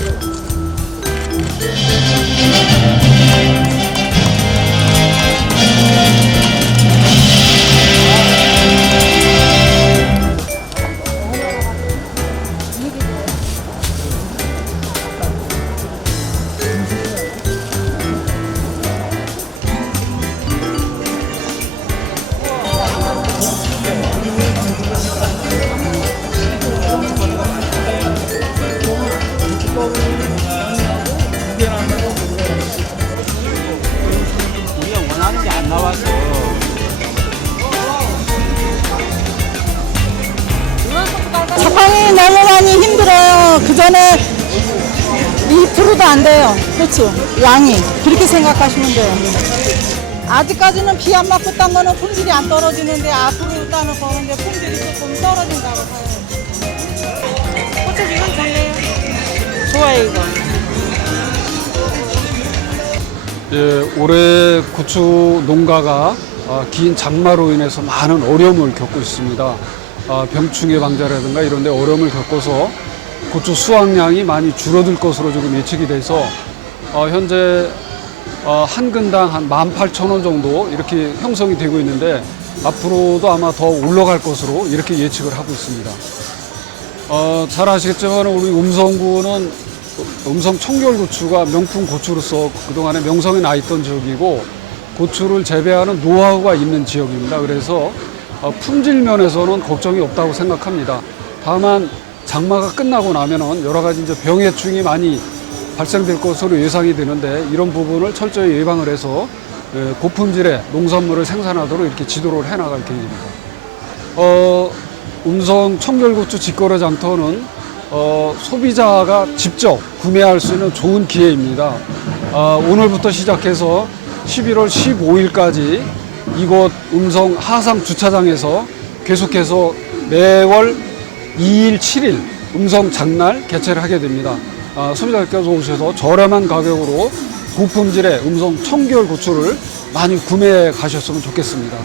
그 2%도 안 돼요. 그렇죠. 양이. 그렇게 생각하시면 돼요. 아직까지는 비 안 맞고 딴 거는 품질이 안 떨어지는데 앞으로 거는 이제 품질이 조금 떨어진다고 봐요. 고추 이건 좋네요. 좋아요, 이거. 예, 올해 고추 농가가 아, 긴 장마로 인해서 많은 어려움을 겪고 있습니다. 아, 병충해 방자라든가 이런 데 어려움을 겪어서 고추 수확량이 많이 줄어들 것으로 지금 예측이 돼서 어, 현재 어, 한 근당 한 18,000원 정도 이렇게 형성이 되고 있는데 앞으로도 아마 더 올라갈 것으로 이렇게 예측을 하고 있습니다. 어, 잘 아시겠지만 우리 음성구는 음성 청결고추가 명품 고추로서 그동안에 명성이 나 있던 지역이고 고추를 재배하는 노하우가 있는 지역입니다. 그래서 어, 품질 면에서는 걱정이 없다고 생각합니다. 다만 장마가 끝나고 나면은 여러 가지 이제 병해충이 많이 발생될 것으로 예상이 되는데 이런 부분을 철저히 예방을 해서 에, 고품질의 농산물을 생산하도록 이렇게 지도를 해나갈 계획입니다. 어, 음성 청결고추 직거래 장터는 어, 소비자가 직접 구매할 수 있는 좋은 기회입니다. 아, 오늘부터 시작해서 11월 15일까지 이곳 음성 하상 주차장에서 계속해서 매월 2일, 7일 음성 장날 개최를 하게 됩니다. 아, 소비자께서 오셔서 저렴한 가격으로 고품질의 음성 청결 고추를 많이 구매해 가셨으면 좋겠습니다.